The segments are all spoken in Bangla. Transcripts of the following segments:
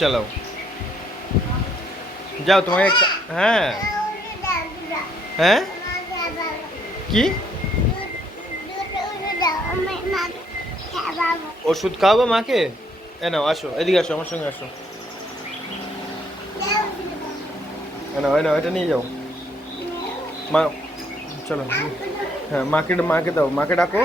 চালাও। যাও, তোমাকে হ্যাঁ। হ্যাঁ? কি? ওষুধ খাওয়াবো মাকে? এ নাও, আসো, এদিকে আসো, আমার সঙ্গে আসো। এ নাও, এটা নিয়ে যাও। মা, চলো। হ্যাঁ মাকে মাকে দাও, মাকে ডাকো।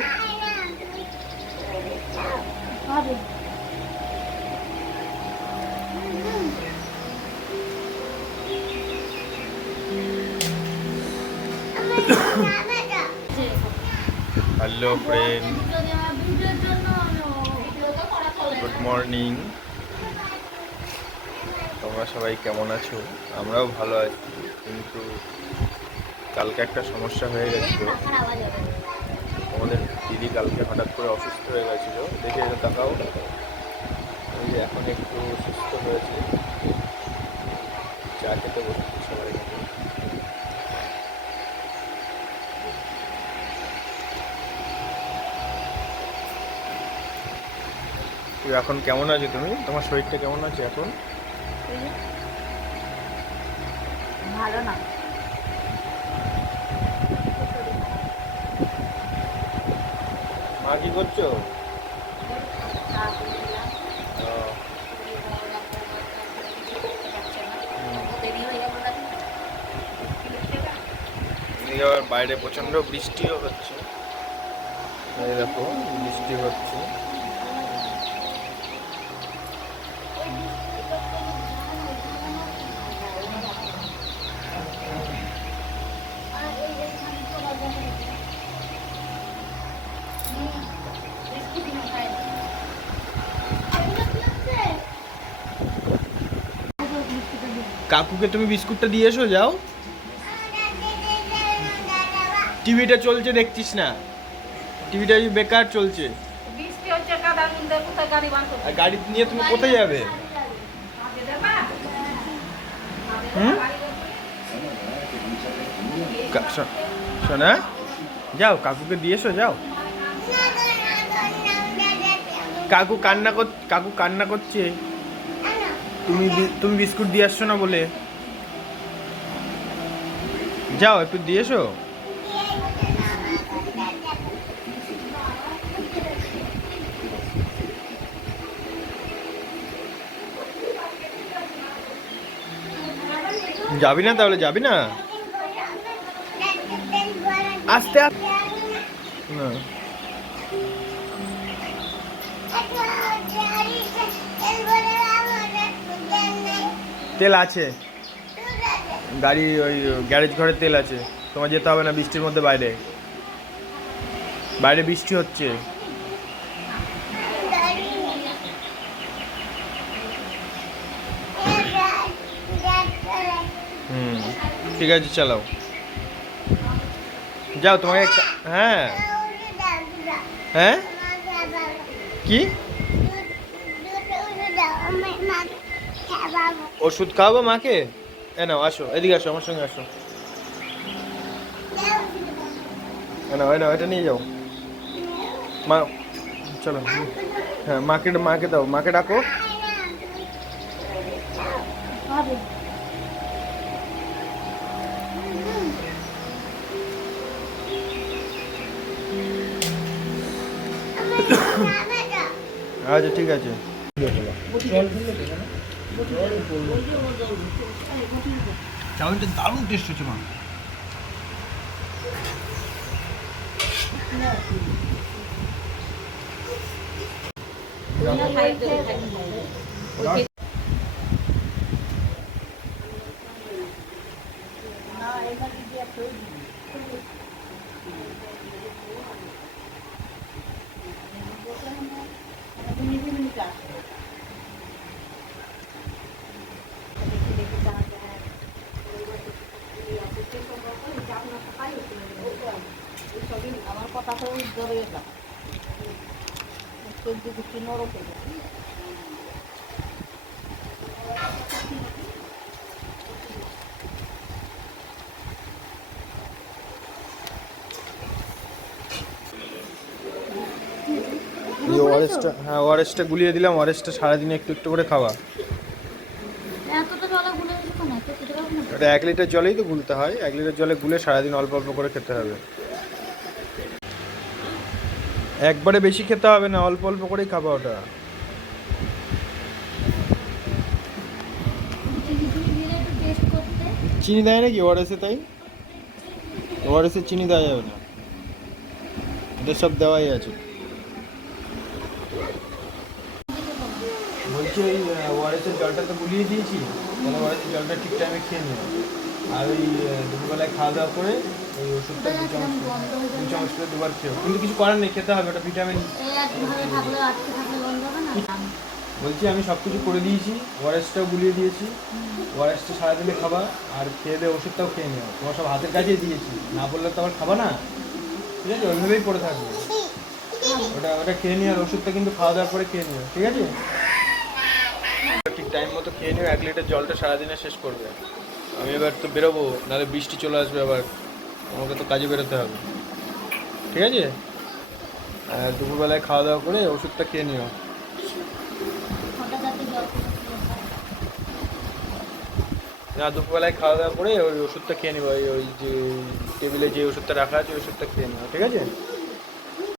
হ্যালো ফ্রেন্ড গুড মর্নিং তোমরা সবাই কেমন আছো? আমরাও ভালো আছি, কিন্তু কালকে একটা সমস্যা হয়ে গেছিল। আমাদের দিদি কালকে হঠাৎ করে অসুস্থ হয়ে গেছিল। দেখে তাকাও এখন একটু সুস্থ হয়েছে চা খেতে বসেছি সবাই মিলে। তো এখন কেমন আছো তুমি? তোমার শরীরটা কেমন আছে এখন? ভালো না। মা কি করছ? বাইরে প্রচণ্ড বৃষ্টিও হচ্ছে। এই দেখো বৃষ্টি হচ্ছে। কাকুকে তুমি বিস্কুটটা দিয়ে এসো যাও। টিভিটা চলছে দেখছিস না? টিভিটা বেকার চলছে। গাড়ি আর গাড়ি নিয়ে তুমি কোথায় যাবে? শোনা? যাও কাকুকে দিয়ে এসো যাও। কাকু কান্না কর কাকু কান্না করছে। তুমি তুমি বিস্কুট দিয়ে আসছো না বলে? যাও একটু দিয়ে এসো। যাবি না তাহলে? যাবি না? আস্তে আস্তে। না। তেল আছে। গাড়ি ওই গ্যারেজ ঘরে তেল আছে। তোমার যেতে হবে না, বৃষ্টির মধ্যে বাইরে। বাইরে বৃষ্টি হচ্ছে। হুম, ঠিক আছে, চালাও। যাও, তোমাকে হ্যাঁ। হ্যাঁ? কি? ওষুধ খাওয়াবো মাকে? এ নাও, আসো, এদিকে আসো, আমার সঙ্গে আসো। এ এ নাও, এটা নিয়ে যাও। মা, চলো হ্যাঁ মাকে মাকে দাও, মাকে ডাকো। আচ্ছা ঠিক আছে। চাউমিনটা দারুণ টেস্ট হচ্ছে মা আমার কথা তো ধরে দুটি নরম হয়ে। হ্যাঁ ওআরএসটা গুলিয়ে দিলাম ওআরএসটা সারাদিন একটু একটু করে খাওয়া। ওটা এক লিটার জলেই তো গুলতে হয় এক লিটার জলে গুলে সারাদিন অল্প অল্প করে খেতে হবে। একবারে বেশি খেতে হবে না, অল্প অল্প করেই খাবা ওটা। চিনি দেয় নাকি? ওআরএসে তাই? ওআরএসে চিনি দেওয়া যাবে না। এটা সব দেওয়াই আছে। বলছি ওই ওআরএসের জলটা তো গুলিয়ে দিয়েছি। ওআরএসের জলটা ঠিক টাইমে খেয়ে নিও আর ওই দুপুরবেলায় খাওয়া দাওয়া করে ওই ওষুধটা দু চামচ দু যাবে চামচ করে দুবার খেও। কিন্তু কিছু করার নেই খেতে হবে ওটা ভিটামিন। বলছি আমি সব কিছু করে দিয়েছি ওআরএসটাও গুলিয়ে দিয়েছি ওআরএসটা সারাদিনে খাবা আর খেয়ে দিয়ে ওষুধটাও খেয়ে নিও। তোমার সব হাতের কাছেই দিয়েছি না বললে তো আবার খাবা না? ঠিক আছে ওইভাবেই পড়ে থাকবে। ওটা ওটা খেয়ে নিও আর ওষুধটা কিন্তু খাওয়া দাওয়ার পরে খেয়ে নিও ঠিক আছে? ঠিক টাইম মতো খেয়ে নিও এক লিটার জলটা সারাদিনে শেষ করবে। আমি এবার তো বেরোবো নাহলে বৃষ্টি চলে আসবে আবার। আমাকে তো কাজে বেরোতে হবে। ঠিক আছে? আর দুপুরবেলায় খাওয়া দাওয়া করে ওষুধটা খেয়ে নিও। না, দুপুরবেলায় খাওয়া দাওয়া করে ওই ওষুধটা খেয়ে নিবো। ওই ওই যে টেবিলে যে ওষুধটা রাখা আছে, ওই ওষুধটা খেয়ে নেব। ঠিক আছে?